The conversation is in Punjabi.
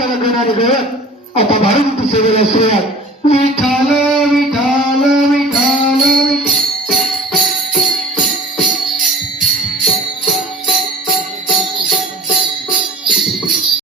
በነገራ ነገር አባባሪም ትሰበለሰ ይቻላል